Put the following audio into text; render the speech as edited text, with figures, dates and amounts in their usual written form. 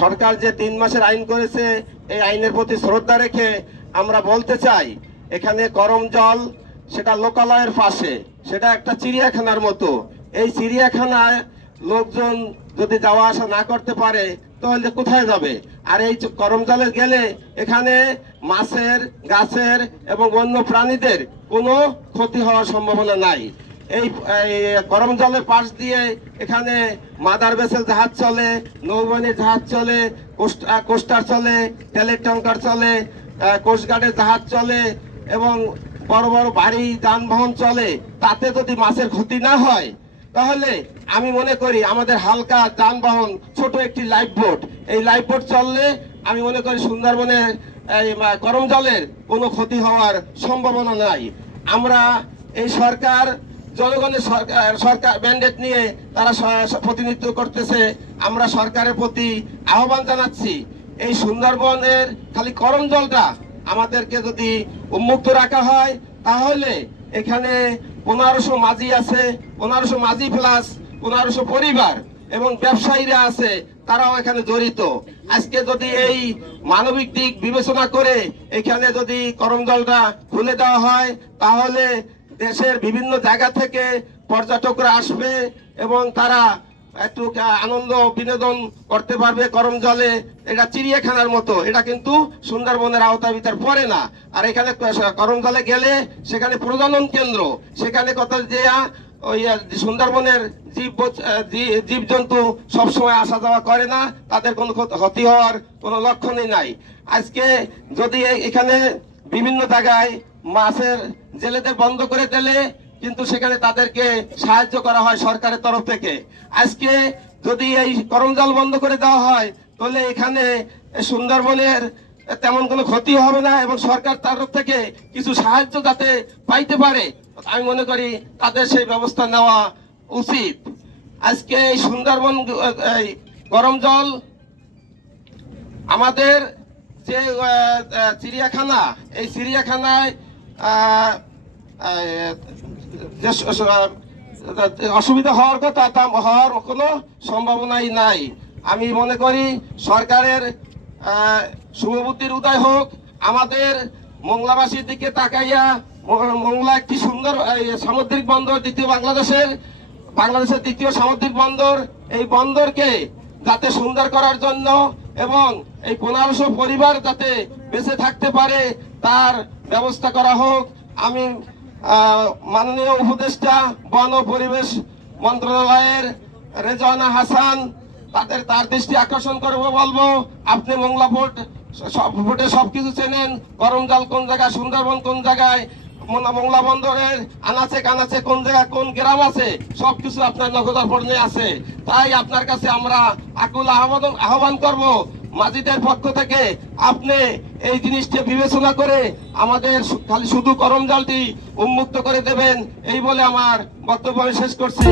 সরকার যে 3 মাসের আইন করেছে এই আইনের প্রতি শ্রদ্ধা রেখে আমরা বলতে চাই, এখানে করমজল সেটা লোকালয়ের পাশে, সেটা একটা চিড়িয়াখানার মতো। এই চিড়িয়াখানায় লোকজন যদি যাওয়া আসা না করতে পারে তাহলে কোথায় যাবে? আর এই করমজলে গেলে এখানে মাছের, গাছের এবং অন্য প্রাণীদের কোনো ক্ষতি হওয়ার সম্ভাবনা নাই। এই করমজলের পাশ দিয়ে এখানে মাদার ভেসেল জাহাজ চলে, নৌবাহিনীর জাহাজ চলে, কোস্টার চলে, তেলের ট্যাঙ্কার চলে, কোস্টগার্ডের জাহাজ চলে এবং বড় বড় ভারী যানবাহন চলে। তাতে যদি মাছের ক্ষতি না হয় তাহলে আমি মনে করি আমাদের হালকা যানবাহন, ছোট একটি লাইফ বোট, এই লাইফ বোট চললে আমি মনে করি সুন্দরবনের এই করমজলের কোনো ক্ষতি হওয়ার সম্ভাবনা নাই। আমরা এই সরকার জনগণের সরকার ম্যান্ডেট নিয়ে তারা প্রতিনিধিত্ব করতেছে। আমরা সরকারের প্রতি আহ্বান জানাচ্ছি, এই সুন্দরবনের খালি করমজলটা আমাদেরকে যদি উন্মুক্ত রাখা হয় তাহলে এখানে 1500 মাঝি আছে, 1500 মাঝি প্লাস 1500 পরিবার এবং ব্যবসায়ীরা আছে, তারাও এখানে জড়িত। আজকে যদি এই মানবিক দিক বিবেচনা করে এখানে যদি করমজলটা খুলে দেওয়া হয় তাহলে দেশের বিভিন্ন জায়গা থেকে পর্যটকরা আসবে এবং তারা একটু আনন্দ বিনোদন করতে পারবে করমজলে। এটা চিড়িয়াখানার মতো, এটা কিন্তু সুন্দরবনের আওতার ভিতর পড়ে না। আর এখানে করমজলে গেলে সেখানে প্রজনন কেন্দ্র, সেখানে কত যে ওই সুন্দরবনের জীবজন্তু সবসময় আসা যাওয়া করে না, তাদের কোনো ক্ষতি হওয়ার কোনো লক্ষণই নাই। আজকে যদি এখানে বিভিন্ন জায়গায় মাছের জেলেদের বন্ধ করে দিলে কিন্তু সেখানে তাদেরকে সাহায্য করা হয় সরকারের তরফ থেকে। আজকে যদি এই করমজল বন্ধ করে দেওয়া হয় তাহলে এখানে সুন্দরবনের তেমন কোনো ক্ষতি হবে না এবং সরকার তরফ থেকে কিছু সাহায্য যাতে পাইতে পারে, আমি মনে করি তাদের সেই ব্যবস্থা নেওয়া উচিত। আজকে এই সুন্দরবন করমজল আমাদের যে চিড়িয়াখানা, এই চিড়িয়াখানায় যে অসুবিধা হওয়ার কথা তা হওয়ার কোনো সম্ভাবনাই নাই। আমি মনে করি সরকারের শুভবুদ্ধির উদয় হোক, আমাদের মোংলাবাসীর দিকে তাকাইয়া মোংলা একটি সুন্দর সামুদ্রিক বন্দর, বাংলাদেশের দ্বিতীয় সামুদ্রিক বন্দর, এই বন্দরকে যাতে সুন্দর করার জন্য এবং এই 1500 পরিবার যাতে বেঁচে থাকতে পারে তার ব্যবস্থা করা হোক। আমি মাননীয় উপদেষ্টা বন ও পরিবেশ মন্ত্রণালয়ের রেজওয়ানা হাসান তার দৃষ্টি আকর্ষণ করবো, বলবো আপনি মোংলা বোটে সবকিছু চেনেন, করমজল কোন জায়গায়, সুন্দরবন কোন জায়গায়, মোংলা বন্দরের আনাচে কানাচে কোন জায়গায় কোন গ্রাম আছে, সবকিছু আপনার নজরপড়ে আছে। তাই আপনার কাছে আমরা আকুল আহ্বান করব, মাঝিদের পক্ষ থেকে আপনি এই জিনিসটা বিবেচনা করে আমাদের খালি শুধু করমজলটি উন্মুক্ত করে দেবেন, এই বলে আমার বক্তব্য আমি শেষ করছি।